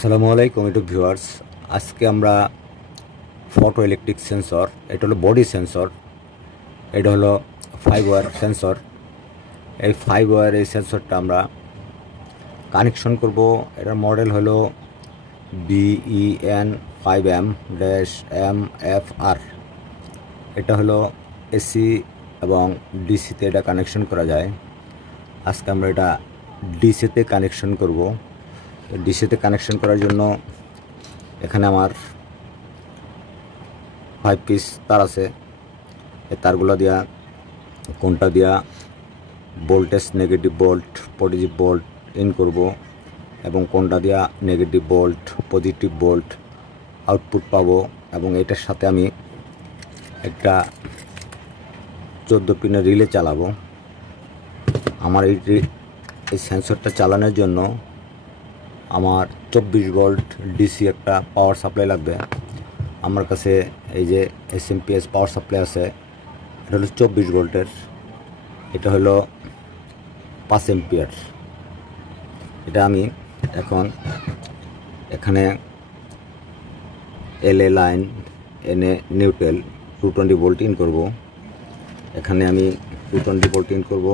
আসসালামু আলাইকুম YouTube viewers. আজকে আমরা ফটো ইলেকট্রিক সেন্সর, এটা হলো বডি সেন্সর, এটা হলো 5 ওয়্যার সেন্সর। এই 5 ওয়্যার এই সেন্সরটা আমরা কানেকশন করব। এটার মডেল হলো BEN5M-MFR। এটা হলো এসি এবং ডিসিতে এটা কানেকশন করা যায়। আজকে আমরা এটা ডিসিতে কানেকশন করব। ডিসিতে কানেকশন করার জন্য এখানে আমার 5 পিস তার আছে। এই তারগুলো দিয়া কোনটা দিয়া voltage negative volt positive volt in করব এবং কোনটা দিয়া negative volt positive volt output পাবো। এবং এটার সাথে আমি একটা 14 পিনের রিলে চালাবো। আমার এই সেন্সরটা চালানোর জন্য আমার 24 ভোল্ট ডিসি একটা পাওয়ার সাপ্লাই লাগবে। আমার কাছে এই যে SMPS পাওয়ার সাপ্লাই আছে, এটা হলো 24 ভোল্টের, এটা হলো 5 এম্পিয়ার। এটা আমি এখন এখানে LA line NA neutral 220 volt in করব। এখানে আমি 220 ভোল্ট ইন করব।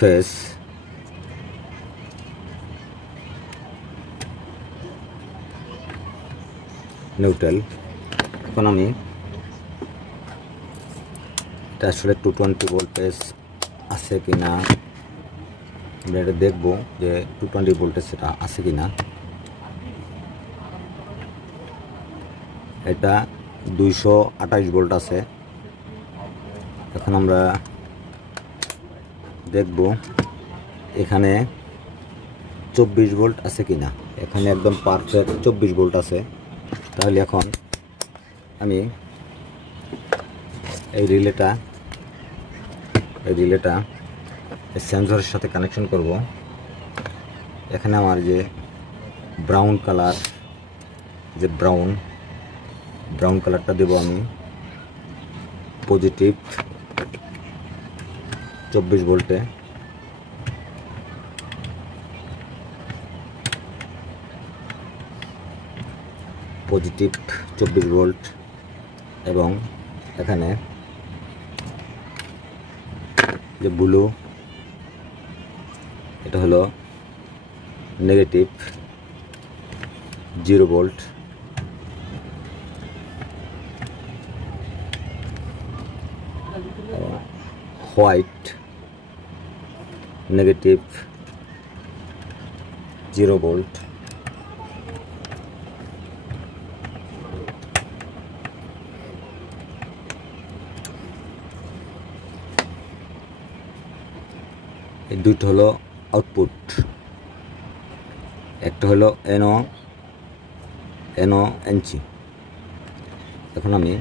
Face neutral. এখন আমি এটা আসলে 220 ভোল্টেজ আছে কিনা আমরা এটা দেখবো যে 220 ভোল্টেজ সেটা আছে কিনা। এটা 228 ভোল্ট আছে। এখন আমরা দেখব এখানে 24 ভোল্ট আছে কিনা। এখানে একদম পারফেক্ট 24 ভোল্ট আছে। তাহলে এখন আমি এই রিলেটা সেন্সরের সাথে কানেকশন করব। এখানে আমার যে ব্রাউন কালার, যে ব্রাউন কালারটা দেব আমি পজিটিভ 24 ভোল্টে। পজিটিভ 24 ভোল্ট এবং এখানে যে ব্লু, এটা হলো negative 0 volt. White negative 0 volt. এই দুটো হলো আউটপুট, একটা হলো NC। এখন আমি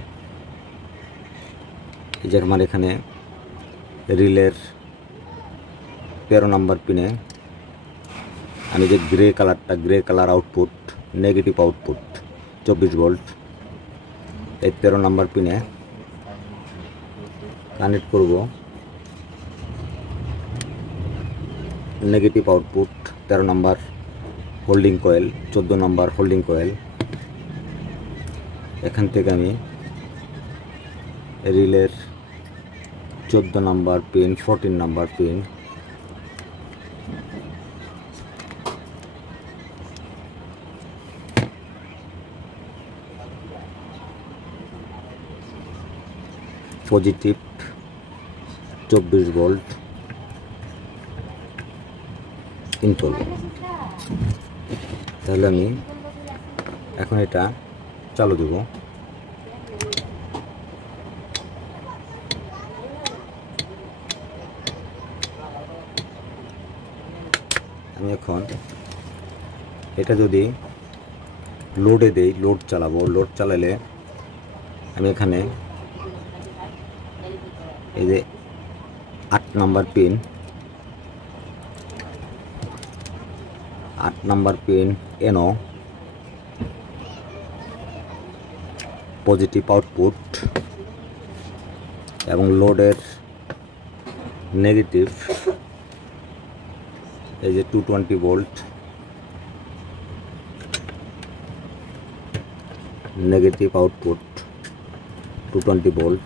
এই যে আমার এখানে রিলের 13 নম্বর পিনে আমি যে grey colour output, negative output 24 volt, এই 13 নম্বর পিনে কানেক্ট করব negative output 13 number holding coil, 14 number holding coil. এখান থেকে আমি রিলের 14 number pin, 14 number pin positive 24 volt in করব। তাহলে আমি এখন এটা চালু দেব। আমি এখন এটা যদি লোডে দেই, লোড চালাবো, লোড চালালে আমি এখানে এই যে 8 নম্বর পিন, 8 নম্বর পিন NO পজিটিভ আউটপুট এবং লোডের নেগেটিভ এই যে 220 ভোল্ট নেগেটিভ আউটপুট 220 ভোল্ট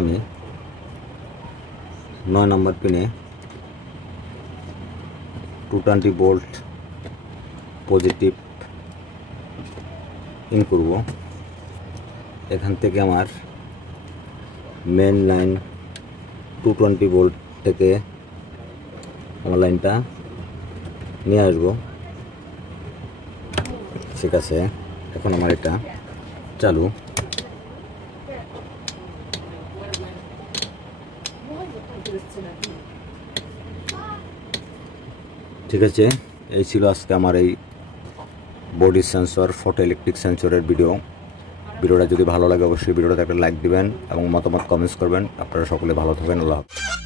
আমি 9 নম্বর পিনে 220 ভোল্ট পজিটিভ ইন করব। এখান থেকে আমার মেন লাইন 220 ভোল্ট থেকে আমার লাইনটা নিয়ে আসবো। ঠিক আছে, এখন আমার এটা চালু। ঠিক আছে, এই ছিল আজকে আমার এই বডি সেন্সর ফটো ইলেকট্রিক সেন্সরের ভিডিওটা যদি ভালো লাগে অবশ্যই ভিডিওটাতে একটা লাইক দিবেন এবং মতামত কমেন্টস করবেন। আপনারা সকলে ভালো থাকবেন। আল্লাহ হাফেজ।